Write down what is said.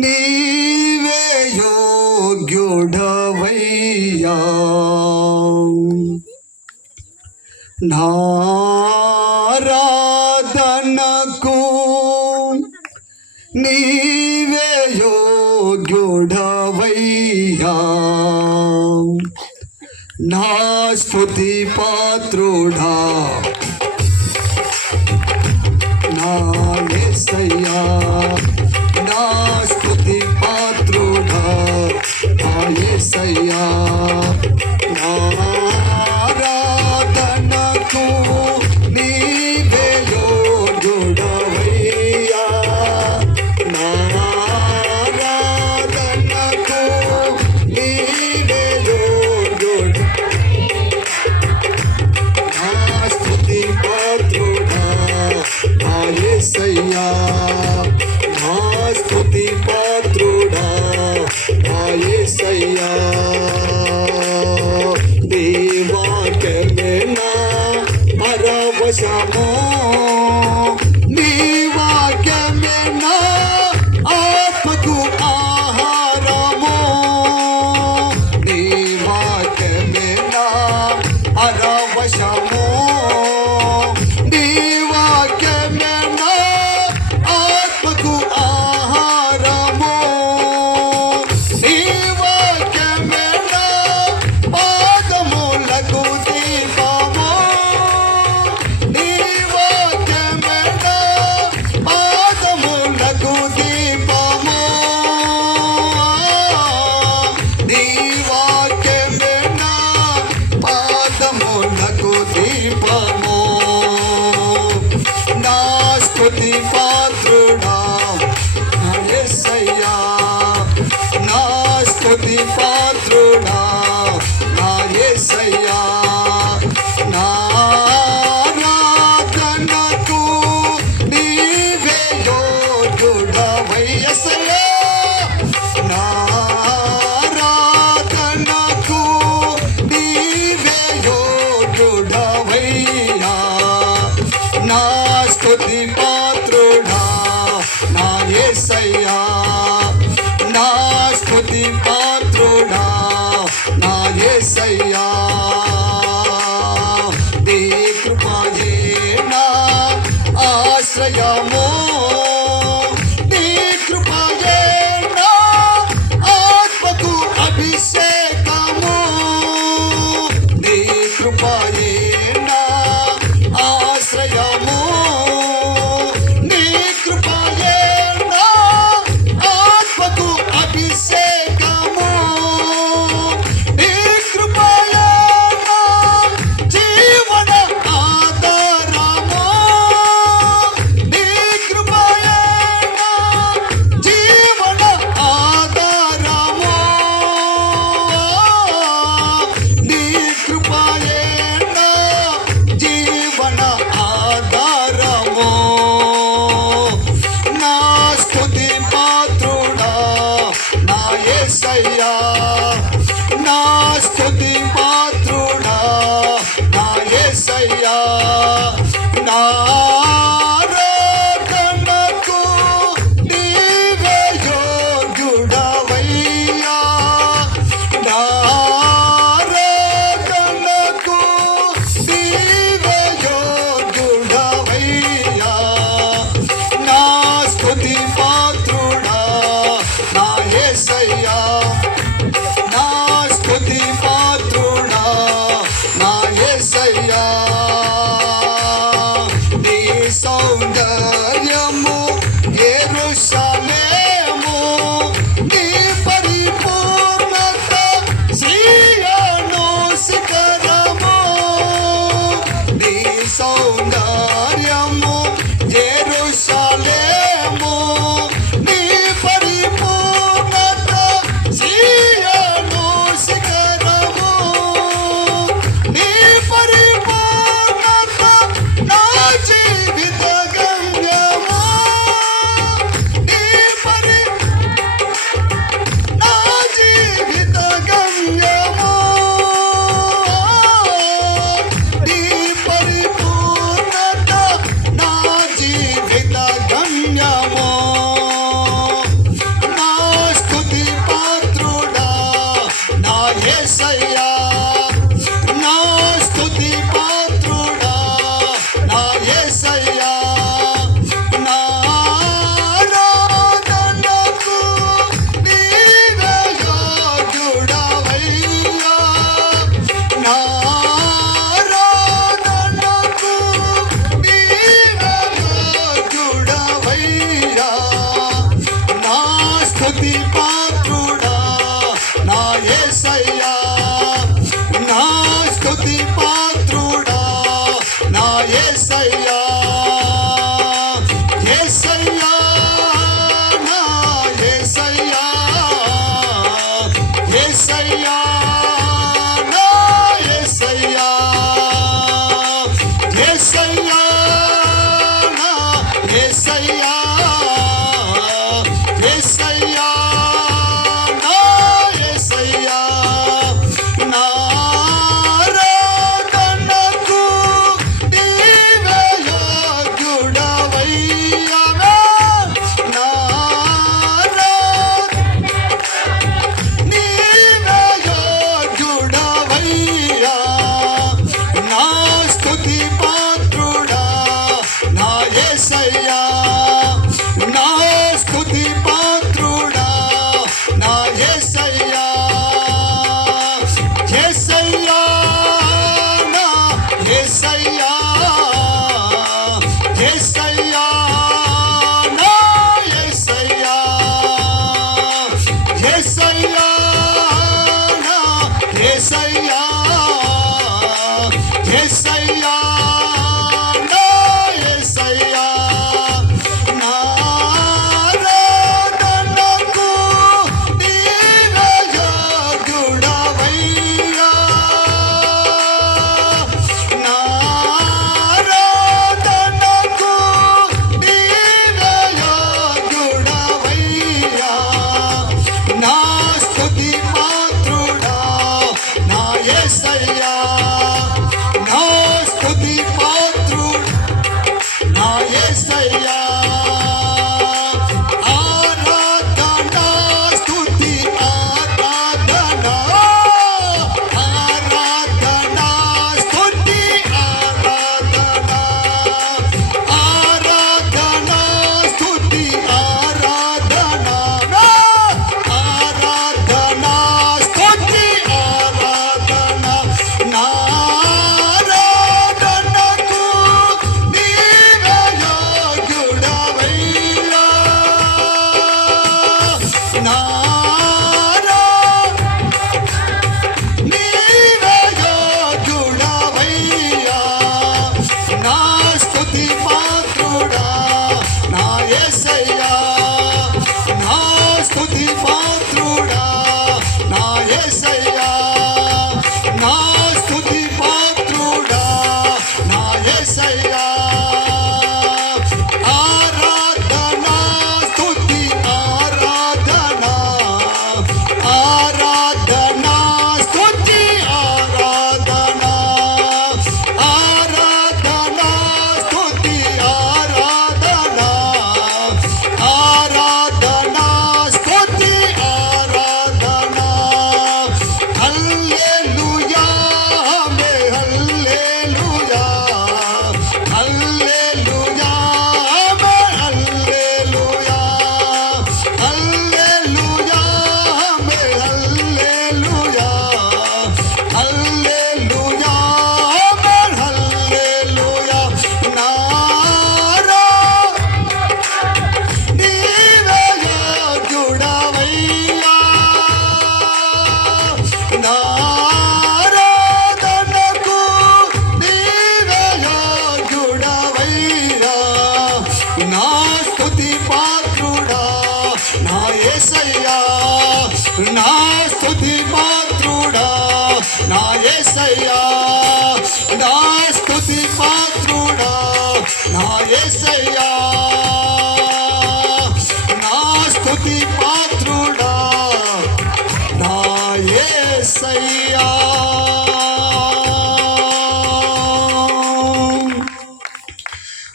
నీవే యోగ్యుడవయ్యా నారాధనకు నీవే యోగ్యుడవయ్యా నా స్తుతి పాత్రుడా నా యేసయ్యా నా స్తుతి పాత్రుడా నా యేసయ్యా నా ఆరాధనకు నీవే యోగ్యుడవయ్యా నా ఆరాధనకు నీవే యోగ్యుడు నా స్తుతి పాత్రుడా నా యేసయ్యా నా స్తుతి పాత్రుడా నా యేసయ్యా దేవాకమే నా పరవశమో నీ వాక్యమే నా ఆత్మకు ఆహారమో నీ వాక్యమే నా పరవశమో నీ వాక్యమే నా ఆత్మకు ఆహారమో నీ వాక్యమే నా పాదములకు దీపమో నీ వాక్యమే నా పాదములకు దీపమో నీ వాక్యమే నా పాదములకు దీపమో నా స్తుతి పాత్రుడా నా యేసయ్యా నా స్తుతి పాత్రుడా నా యేసయ్యా నా ఆరాధనకు నీవే యోగ్యుడవయ్యా యేసయ్యా నా ఆరాధనకు నీవే యోగ్యుడవయ్యా నా స్తుతి పాత్రుడా నా యేసయ్యా నా స్తుతి పాత్రుడా నా యేసయ్యా నీ కృపయే నా ఆశ్రయమో నీ కృపయే నా ఆత్మకు అభిషేకము నీ కృపయే నా ఆశ్రయము నీ కృపయే నా ఆత్మకు అభిషేకము నీ కృపయే యేసయ్యా నా స్తుతి పాత్రుడా నా యేసయ్యా నా స్తుతి పాత్రుడా నా యేసయ్యా ఆరాధనా స్తుతి ఆరాధనా ఆరాధనా స్తుతి ఆరాధనా ఆరాధనా స్తుతి ఆరాధనా ఆరాధనా స్తుతి ఆరాధనా హల్లెలూయా మే హల్లెలూయా హల్లెలూయా మే హల్లెలూయా హల్లెలూయా మే హల్లెలూయా హల్లెలూయా మే హల్లెలూయా నారా నీవే యోగ్యుడవయ్యా నారాధనకు నీవే యోగ్యుడవయ్యా నా స్తుతి పాత్రుడా నా యేసయ్యా నా స్తుతి పాత్రుడా నా యేసయ్యా నా స్తుతి పాత్రుడా నా యేసయ్యా